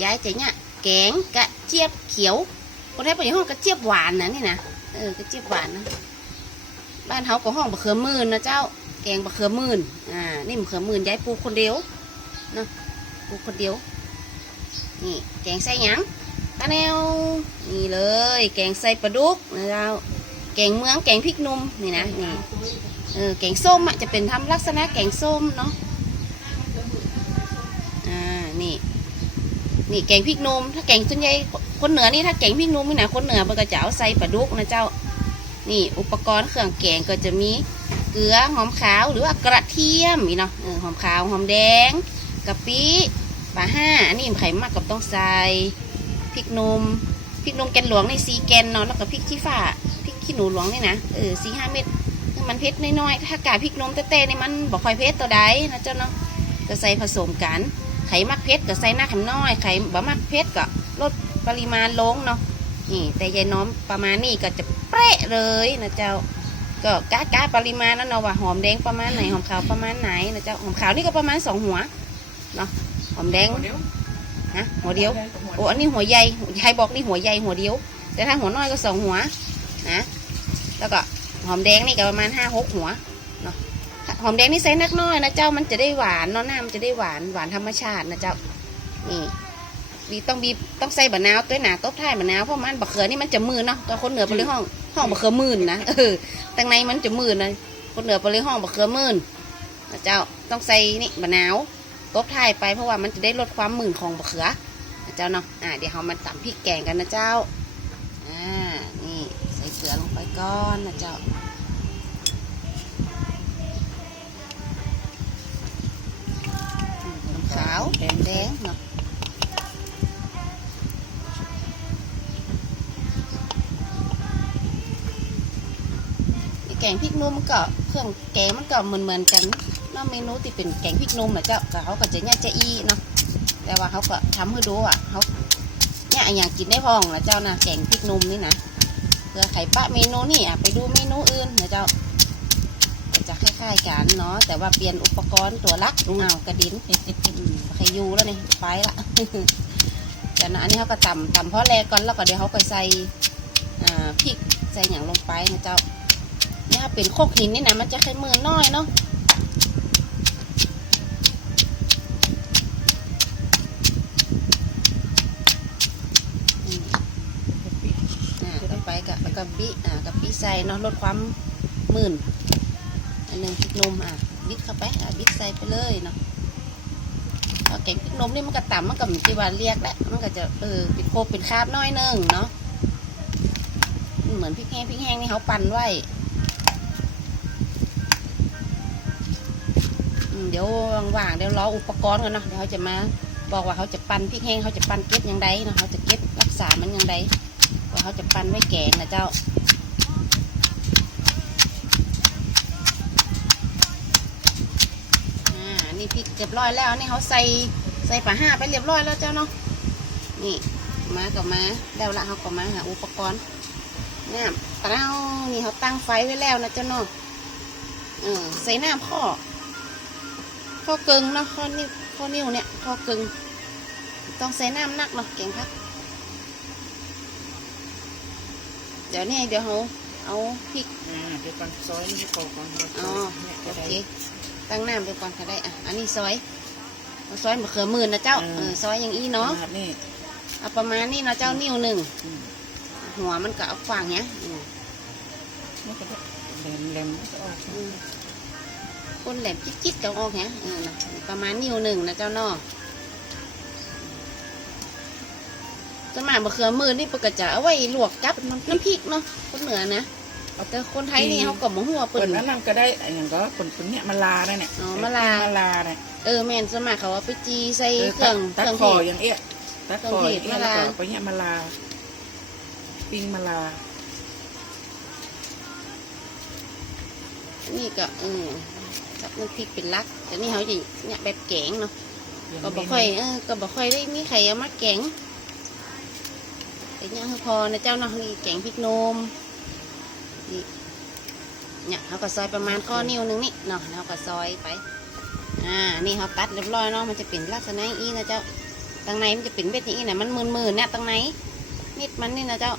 นี้นะเจ้ายายจะเนี่ยแกงกระเจี๊ยบเขียวคนไทยเป็นห้องกระเจี๊ยบหวานนะนี่นะเออกระเจี๊ยบหวานนะบ้านเขาก็ห้องบะเขือมื่นนะเจ้าแกงบะเขือมื่นอ่านี่บะเขือมื่นยายปลูกคนเดียวเนาะปลูกคนเดียวนี่แกงใส่หยังตาแนวนี่เลย แกงใส่ปลาดุกนะเจ้าแกงเมืองแกงพริกหนุ่มนี่นะนี่เออแกงส้มอะจะเป็นทำลักษณะแกงส้มเนาะอ่านี่ นี่แกงพริกนมถ้าแกงส่วนใหญ่คนเหนือนี่ถ้าแกงพริกนมนี่นะคนเหนือมันก็จะเอาใส่ปลาดุกนะเจ้า นี่อุปกรณ์เครื่องแกงก็จะมีเกลือหอมขาวหรือว่ากระเทียมนี่เนาะหอมขาวหอมแดงกะปิปลาห้าอันนี้ไข่มากกับต้องใส่พริกนมพริกนมแกนหลวงในสีแกนเนาะแล้วก็พริกชี้ฟ้าพริกขี้หนูหลวงนี่นะเออสี่ห้าเม็ดมันเผ็ดน้อยๆถ้ากาพริกนมเต้ๆนี่มันบอกค่อยเผ็ดตัวใดนะเจ้าเนาะก็ใส่ผสมกัน ไขมักเพชรก็ใส่หน้าขำน้อย ไขบะมักเพชรก็ลดปริมาณลงเนาะนี่แต่ยายน้อมประมาณนี้ก็จะเป๊ะเลยนะเจ้าก็กะกะปริมาณนั้นเนาะว่าหอมแดงประมาณไหนหอมขาวประมาณไหนนะเจ้าหอมขาวนี่ก็ประมาณสองหัวเนาะหอมแดงเดี๋ยวฮะหัวเดียวโอ้อันนี้หัวใหญ่ยายบอกนี่หัวใหญ่หัวเดียว แต่ถ้าหัวน้อยก็สองหัวนะแล้วก็หอมแดงนี่ก็ประมาณห้าหกหัวเนาะ หอมแดงนี่ใส่นักน้อยนะเจ้ามันจะได้หวานเนาะหน้ามันจะได้หวานหวานธรรมชาตินะเจ้านี่บีต้องบีต้องใส่บะนาวตัวหนาตบท้ายบะนาวเพราะมันบะเขือนี่มันจะมืนเนาะตัวคนเหนือไปเลยห้องห้องบะเขือมื่นนะเออตังในมันจะมื่นนะคนเหนือไปเลยห้องบะเขือมื่นนะเจ้าต้องใส่นี่บะนาวตบท้ายไปเพราะว่ามันจะได้ลดความมื่นของบะเขือนะเจ้าเนาะอ่าเดี๋ยวเรามาตำพริกแกงกันนะเจ้าอ่านี่ใส่เกลือลงไปก่อนนะเจ้าาวแดงแดงเนาะแกงพริกนุ่มก็เครื่องแกงมันก็เหมือนเหมือนๆกันนอกเมนูที่เป็นแกงพริกนุ่มนะเจ้าแต่เขาก็จะเนี่ยจะอีเนาะแต่ว่าเขาก็ทำให้ดูอะเขาเนี่ยอย่างกินได้พองนะเจ้านะแกงพริกนุ่มนี่นะเพื่อไข่ปะเมนูนี่อะไปดูเมนูอื่นนะเจ้า จะคล้ายๆกันเนาะแต่ว่าเปลี่ยนอุปกรณ์ตัวลักเงากระดินอืมใครอยูแล้วนี่ไปละจากนั้นอันนี้เขาก็ตำตำเพราะแรก่อนแล้วก็เดี๋ยวเขาก็ใส่อ่าพริกใส่อย่างลงไปนะเจ้าเนี่ยเป็นโคกหินนี่นะมันจะใช้มือน้อยเนาะอืมอ่าต่อไปกับกับบิอ่ากับบิใส่เนาะลดความมื่นอัน หนึ่งพริกนมอะบิดเข้าไปอะบิดใส่ไปเลยเนาะพอแกงพริกนมนี่มันก็ต่ำมันก็มีจีวาเรียกแล้วมันก็จะเออเป็นโคกเป็นคราบน้อยหนึงเนาะเหมือนพริกแห้งพริกแห้งนี่เขาปั่นไว้เดี๋ยวว่างๆเดี๋ยวรออุปกรณ์กันเนาะเดี๋ยวเขาจะมาบอกว่าเขาจะปั่นพริกแห้งเขาจะปั่นเก็บยังไงเนาะเขาจะเก็บรักษามันยังไงว่าเขาจะปั่นไว้แกงนะเจ้าอ่านี่พริก เรียบร้อยแล้วนี่เขาใส่ใส่ปลาห้าไปเรียบร้อยแล้วเจ้าเนาะนี่มาก็มาแล้วละเขาก็มาหาอุปกรณ์น้ำเต้านี่เขาตั้งไฟไว้แล้วนะเจ้าเนาะเออใส่น้ำข้อข้อกึ่งเนาะข้อนิ้วข้อนิ้วเนี่ยข้อกึ่งต้องใส่น้ำหนักเนาะเก่งครับเดี๋ยวนี่เดี๋ยวเขาเอาพริกอ่าเดี๋ยวก่อนซอยนี่ให้พอก่อนอ๋อเนี่ยโอจะได้เค ตั้งน้ำไปก่อนก็ได้อะอันนี้ซอยเอาซอยมะเขือมื่นนะเจ้าอืมเออซอยอย่างอี้เนาะขดนี่เอาประมาณนี้เนาะเจ้านิ้วหนึ่งอืมหัวมันก็เอาขวางเนี้ยอืมนี่ก็ได้แหลมแหลมก็ออกอืมคนแหลมจิ๊ดๆกับออกเนี้ยเออนะประมาณนิ้วหนึ่งนะเจ้าเนาะสวนมากมะเขือมื่นนี่ปกติจะเอาไว้ลวกกับน้ำพริกเนาะคนเหนือนะ แต่คนไทยนี่เขาก็บ่หัวเปิเปิ่ดนนั้นนั่นก็ได้อย่างก็คนคนเนี้ยมาลาได้เนี่ยอ๋อมะลา มะลาเนี่ยเออแม่นสวนมัครเขาว่าไปจีใส่เออเครื่องเคตัดรื่องคเทอศ อย่างเอี้ยตัดคออย่างเอี้ยเครื่องเทศแล้วก็มะลาไปเนี้ยมาลาปิ้งมาลานี่ก็เออกับน้ำพริกเป็นหลัก แต่นี่เขาจะเนี่ยแบบแกงเนาะอย่างก็บ่ค่อยเออก็บ่ค่อยได้มีใครเอามาแกงแต่เนี่ยคือพอนะเจ้าเนาะนี่แกงพริกนม นี่เนี่ยเขาก็ซอยประมาณข้อนิ้วหนึงนี่เนาะแล้วก็ซอยไปอ่านี่เขาตัดเรียบร้อยเนาะมันจะเป็นลักษณะอี้นะเจ้าตังในมันจะเป็นเม็ดอย่างนี้นะมันมืนมืนๆเนี่ยตังในม็ดมันนี่นะเจ้า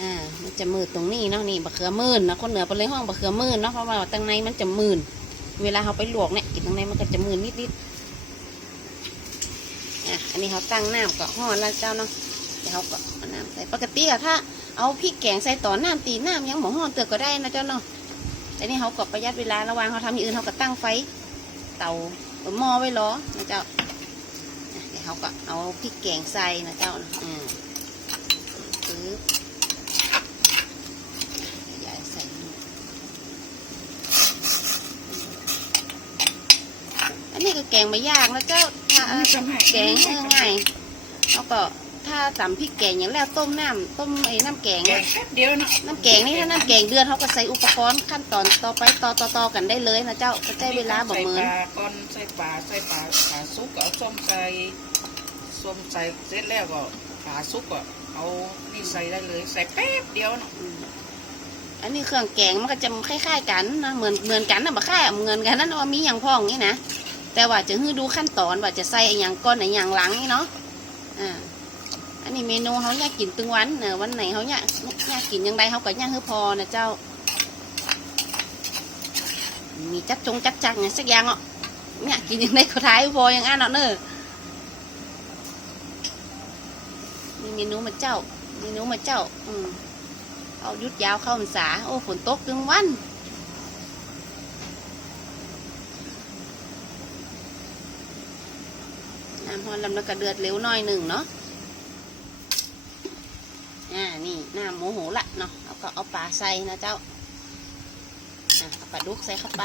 อ่ามันจะมืดตรงนี้เนาะนี่บะเขือมื่นนะคนเหนือไปเลยห้องบะเขือมื่นเนาะเพราะว่าตังในมันจะมื่นเวลาเขาไปลวกเนี่ยกินตังในมันก็จะมื่นนิดๆอะอันนี้เขาตั้งน้ำก็ห่อนแล้วเจ้าเนาะ เดี๋ยวเขาก็เอาน้ำใส่ปกติอะถ้าเอาพริกแกงใส่ต่อน้ำตีน้ำยังหมอห่อนเตือกก็ได้นะเจ้าเนาะแต่นี่เขาก็ประหยัดเวลาระหว่างเขาทำอย่างอื่นเขาก็ตั้งไฟเตาหรือหม้อไว้รอนะเจ้าอะเดี๋ยวเขาก็เอาพริกแกงใส่นะเจ้านะอืมปึ๊บยายใส่นี่อันนี้ก็แกงไม่ยากนะเจ้าถ้าทำให้แกงเออง่ายเขาก็ ถ้าตำพริกแกงอย่างแล้วต้มน้ำต้มไอ้น้ำแกงแกอะงแป๊บเดียวเนาะน้ำแกงนี่ถ้าน้ำแกงเดือนเขาก็ใส่อุปกรณ์ขั้นตอนต่อไปต่อต่อต่อกันได้เลยนะเจ้าก็ใช้เวลาบ่เหมือนใส่ปลาก้อนใส่ปลาใส่ปลาปลาซุกก็เอาส้มใส่ส้มใส่เสร็จแล้วก็ปลาซุกก็เอานี่ใส่ได้เลยใส่แป๊บเดียวเนาะอืมอันนี้เครื่องแกงมันก็จะคล้ายๆกันนะเหมือนเหมือนกันนะบ่คล้ายอะเหมือนกันนั่นว่ามีอย่างพ่องนี่นะแต่ว่าจะให้ดูขั้นตอนว่าจะใส่อหย่างก้อนอหย่างหลังนี่เนาะอ่า อันนี้เมนูเขาอยากกินตึงวันเนอะวันไหนเขาอยากอยากกินอยังไงเขาก็ย่างให้พอนะเจ้า มีจัดจงจัดจังไงสักอย่างอะเนี่ยกินอยังไงก็ท้ายให้พออย่างอันเนาะเนอะมีเมนูมาเจ้าเมนูมาเจ้า อืมเอายุดยาวเข้าพรรษาโอ้ฝนตกตึงวันน้ำฮอนลำแล้วก็เดือดเร็วหน่อยหนึ่งเนาะ อ่านี่น้ำโมโหละเนาะเอาก็เอาปลาใส่นะเจ้าอะเอาปลาดุกใส่เข้าไป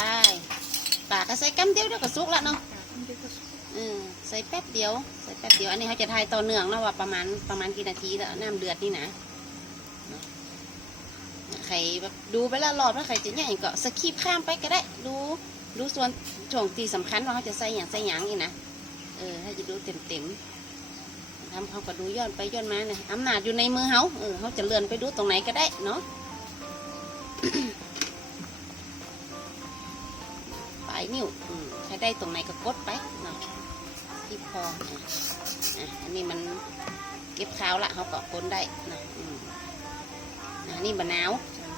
ปลาก็ใส่กำเดียวเดียวก็สุกละเนาะอืมใส่แป๊บเดียวใส่แป๊บเดียวอันนี้เขาจะทายต่อเนื่องนะว่าประมาณประมาณกี่นาทีแล้วน้ำเดือดนี่นะเนาะใครแบบดูไปแล้วหลอดว่าใครจะเนี่ยก็สคิปข้ามไปก็ได้ ดูดูส่วนช่วงตีสำคัญว่าเขาจะใส่อย่างใส่หยังนี่นะเออถ้าจะดูเต็มเต็มๆ ทำเขาก็ดูย้อนไปย้อนมาเนี่ยอำนาจอยู่ในมือเขาเออเขาจะเลื่อนไปดูตรงไหนก็ได้เนาะปลายนิ้วอืมใครได้ตรงไหนก็กดไปเนาะที่พออะอันนี้มันเก็บข้าวละเขาก็คนได้นะอืมอะนี่มะนาว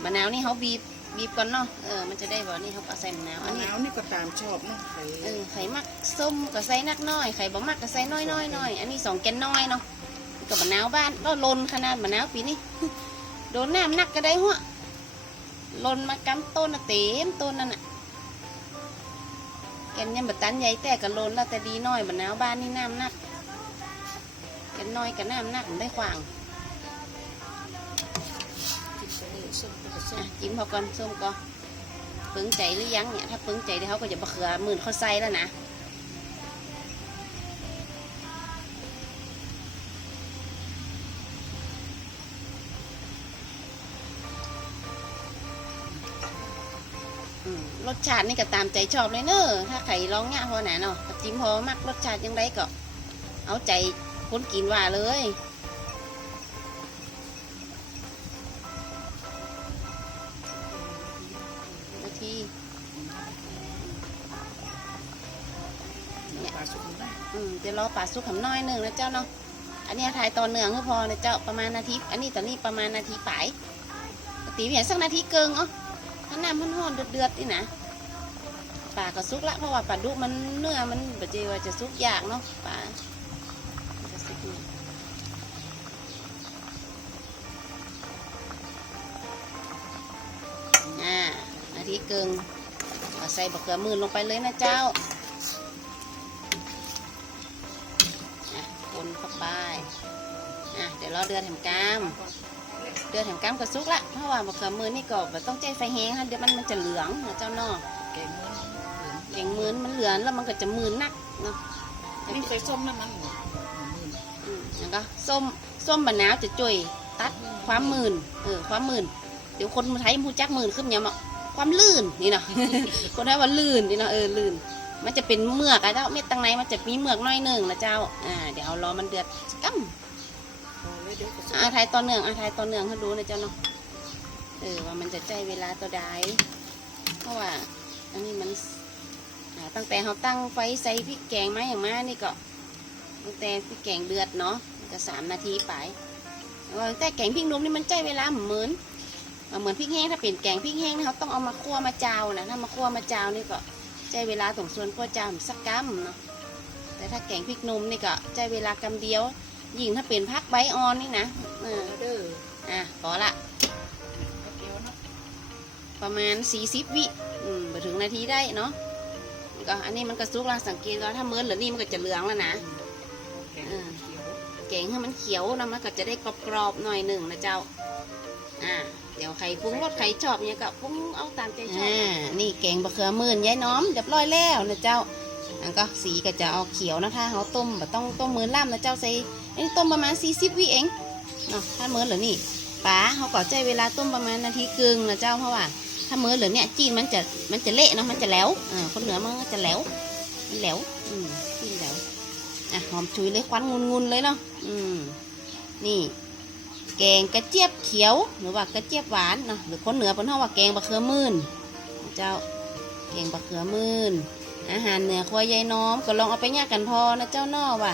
มะนาวนี่เขาบีบ บีบก่อนเนาะ เออ มันจะได้บ่นี่เขาก็ใส่มะนาวมะอันนี้นาวนี่ก็ตามชอบเนาะใส่เออ ไข่มักส้มก็ใส่นักน้อย ไข่บ่มักก็ใส่น้อยน้อยน้อยอันนี้สองแกนน้อยเนาะกับมะนาวบ้านก็ลนขนาดมะนาวปีนี้ โดนน้ำนักก็ได้หัวลนมากำต้นน่ะเต็มต้นนั่นน่ะแกนยังบตันใหญ่แต่ก็ลนแล้วแต่ดีน้อยมะนาวบ้านนี่น้ำนักแกนน้อยกับน้ำนักมันได้ขวาง ส้มกับส้มจิ้มพอก่อนส้มก็ปึงใจหรือยังเนี่ยถ้าปึงใจเดี๋ยวเขาก็จะบะเขือหมื่นเขาใส่แล้วนะรสชาตินี่ก็ตามใจชอบเลยเนอะถ้าใครร้องเนี่ยพอหนาเนาะกับจิ้มพอมักรสชาติยังไงก็ เอาใจคนกินว่าเลย ทีปลาสุกได้อืมจะรอป่าสุกหำน้อยหนึ่งนะเจ้าเนาะอันนี้ถ่ายตอนเนืองก็พอนะเจ้าประมาณนาที อันนี้ตอนนี้ประมาณนาทีปลายปกติเห็นสักนาทีเกิงเอ๋อถ้าน้ำมันห่อนเดือดๆนี่นะปลาก็สุกละเพราะว่าปลาดุมันเนื้อมันแบบจีว่าจะสุกยากเนาะปลา นาทีเกิงใส่บะเขือมื่นลงไปเลยนะเจ้าคนเข้าไปเดี๋ยวรอเดือดแถมกามเดือดแถมกามก็สุกละเพราะว่าบะเขือมือนี่ก็ต้องใจไฟแห้งค่ะเดี๋ยวมันมันจะเหลืองนะเจ้าเนาะแกงมือแกงมือนมันเหลืองแล้วมันก็จะมืนนักเนาะนี่ใส่ส้มน้ำมันอืมแล้วก็ส้มส้มบะนาวจะจ่วยตัดความมืนเออความมืนเดี๋ยวคนไทยผู้จักมืนขึ้นเนี่ยมา ความลื่นนี่เนาะ คนไทยว่าลื่นนี่เนาะเออลื่น มันจะเป็นเมือกอะเจ้าเม็ดตังในมันจะมีเมือกน้อยหนึ่งนะเจ้า อ่าเดี๋ยวรอมันเดือดกั้มอเลยเดี๋ยวก็สุกอาทยตอนเนืองอาไทยตอนเนืองให้ดูนะเจ้าเนาะ เออว่ามันจะใจเวลาตัวใดเพราะว่าอันนี้มันตั้งแต่เขาตั้งไฟใส่พริกแกงมาอย่างมานี่ก็ตั้งแต่พริกแกงเดือดเนาะก็สามนาทีไปแล้วแต่แกงพริกนุ่มนี่มันใจเวลาเหมือน เหมือนพริกแห้งถ้าเป็นแกงพริกแห้งนี่เขาต้องเอามาคั่วมาจาวนะถ้ามาคั่วมาจาวนี่ก็ใจเวลาตรงส่วนคั่วจาวสักกัมเนาะแต่ถ้าแกงพริกหนุ่มนี่ก็ใจเวลากำเดียว ยิ่งถ้าเป็นพักใบออนนี่นะเออเด้ออะพอละแป๊บเดียวเนาะประมาณ 40 วิอืมไปถึงนาทีได้เนาะก็อันนี้มันก็สุกแล้วสังเกตว่าถ้าเมินหรือนี่มันก็จะเหลืองแล้วนะแกงเขียวแกงให้มันเขียวนะมันก็จะได้กรอบๆหน่อยหนึ่งนะเจ้า อ่า เดี๋ยวใครปรุงรสใครชอบเนี่ยก็ปรุงเอาตามใจชอบ อ่า นี่แกงบะเขือมื่นยายน้อมเรียบร้อยแล้วนะเจ้าอันก็สีก็จะเอาเขียวนะถ้าเขาต้มแบบต้องต้มมือล่ำนะเจ้าใส่อันนี้ต้มประมาณ40วิเองเนาะถ้าเมินหรือนี่ป๋าเขาก็ใจเวลาต้มประมาณนาทีกึ่งนะเจ้าเพราะว่า ถ้าเมินหรือเนี่ยจีนมันจะมันจะเละเนาะมันจะแหลวอ่าคนเหนือมันก็จะแหลวมันแหลวอืมจีนแหลวอะหอมชุยเลยควันงุนๆเลยเนาะอืมนี่ แกงกระเจี๊ยบเขียวหรือว่ากระเจี๊ยบหวานเนาะหรือคนเหนือเพิ่นเฮาว่าแกงบะเขือมื่นเจ้าแกงบะเขือมื่นอาหารเหนือครัวยายน้อมก็ลองเอาไปย่างกันพอนะเจ้าน้อว่า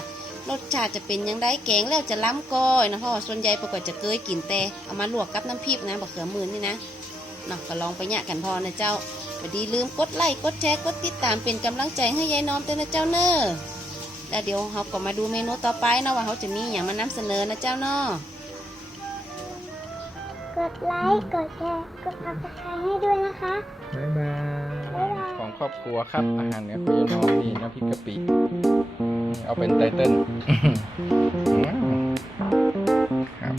รสชาติจะเป็นยังไงแกงแล้วจะล้ำก้อยนะเพราะว่าส่วนใหญ่ปกติจะเคยกินแต่เอามาลวกกับน้ำพริกนะบะเขือมื่นนี่นะเนาะก็ลองไปย่างกันพอนะเจ้าพอดีลืมกดไลค์กดแชร์กดติดตามเป็นกำลังใจให้ยายน้อมด้วยนะเจ้าเนอแล้วเดี๋ยวเราก็มาดูเมนูต่อไปนะว่าเขาจะมีอย่างมานำเสนอนะเจ้าเนอ กดไลค์ กดแชร์ กด subscribe ให้ด้วยนะคะบ๊ายบายบ๊ายบาย ของครอบครัวครับ อาหารเหนือคุยน้องนี่น้ำพริกกะปิ เอาเป็นไตเติ้ลอืมครับ